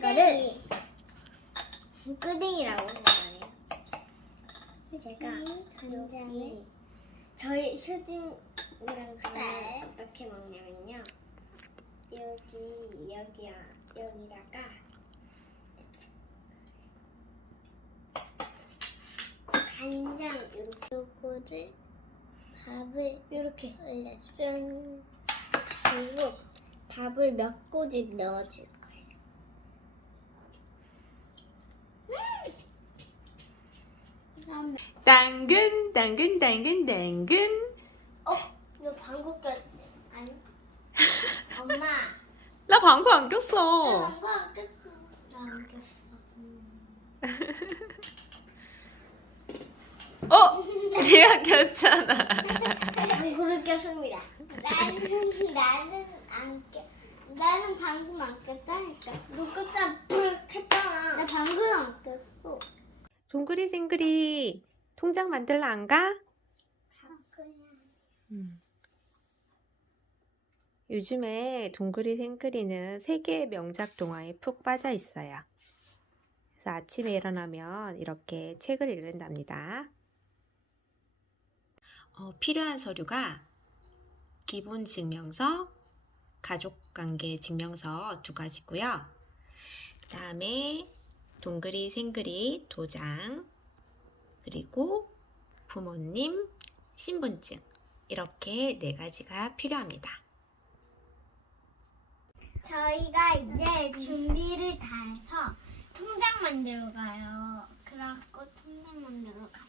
이거를 푸딩이라고 하는 거예요. 그 제가 음, 간장에 저희 효진이랑 네. 저는 어떻게 먹냐면요. 여기 여기야 아, 여기다가 간장 이렇게 요거를 밥을 이렇게 올려줘. 짠. 그리고 밥을 몇 꼬집 넣어줄 당근 당근 당근 당근 어 이거 방구 꼈지? 아니 엄마 나 방구 안 나 꼈어 방구 안 꼈어. 나안 꼈어. 어? 네가 꼈잖아 방구를 꼈습니다. 나는 나는 안 껴. 나는 방구 안 꼈다니까. 너 꼈다 불 켰잖아. 나 방구 안 꼈어. 동그리 생그리 통장 만들러 안 가? 음. 요즘에 동그리 생그리는 세계의 명작 동화에 푹 빠져 있어요. 그래서 아침에 일어나면 이렇게 책을 읽는답니다. 어, 필요한 서류가 기본 증명서, 가족관계 증명서 두 가지고요. 그 다음에 동그리 생그리 도장, 그리고 부모님 신분증 이렇게 네 가지가 필요합니다. 저희가 이제 준비를 다 해서 통장 만들어 가요. 그래갖고 통장 만들어 가.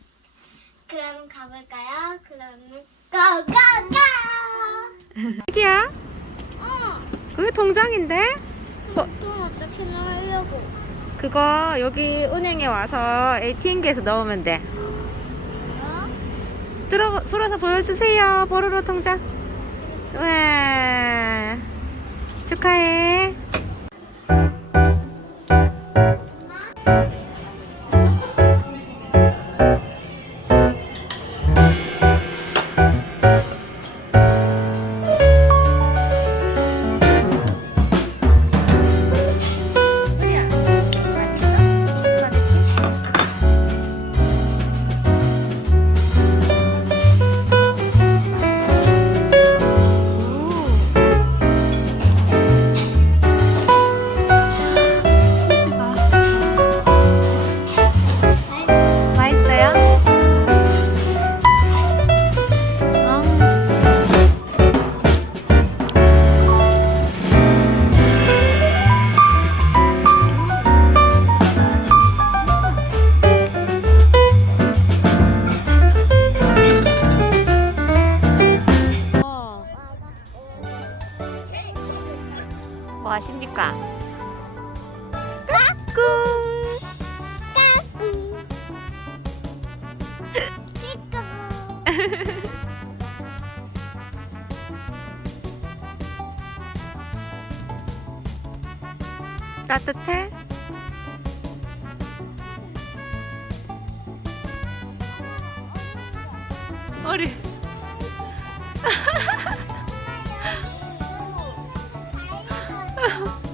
그럼 가볼까요? 그러면 고고고! 여기야? 어! 그게 통장인데? 그럼 돈 어떻게 넣으려고? 그거 여기 은행에 와서 ATM기에서 넣으면 돼. 어? 들어, 풀어서 보여주세요. 보로로 통장. 와 축하해. 뭐 하십니까? 까꿍! 따뜻해? 어리. Ha ha ha.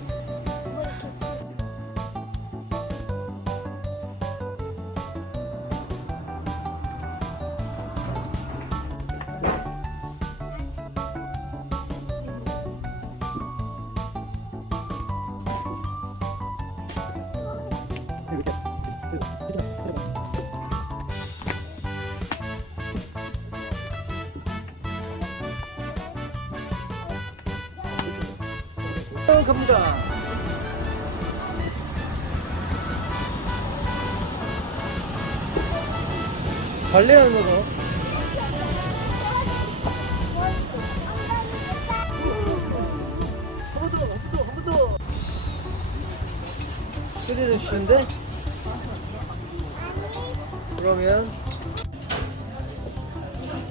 갑니다. 발레하는 거죠? 한번 더, 한 번 더, 한 번 더. 소리는 쉬운데? 그러면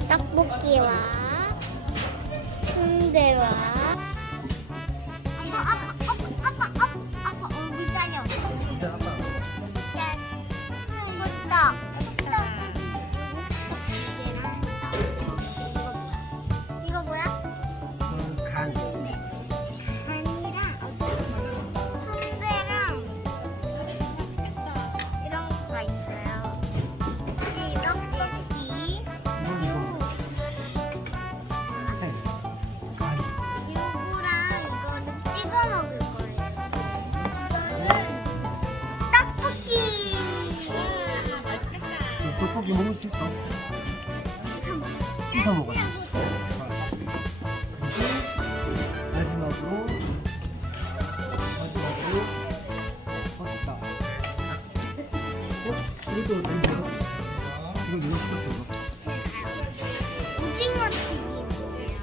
떡볶이와 순대와 떡볶이 먹을 수 있어. 씻어 먹어. 마지막으로 마지막으로 헛다. 어? 이것도 누구야? 이거 누가 시켰어? 이거? 오징어 튀김이에요.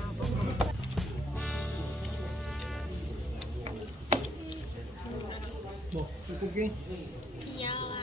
뭐? 떡볶이? 귀여워.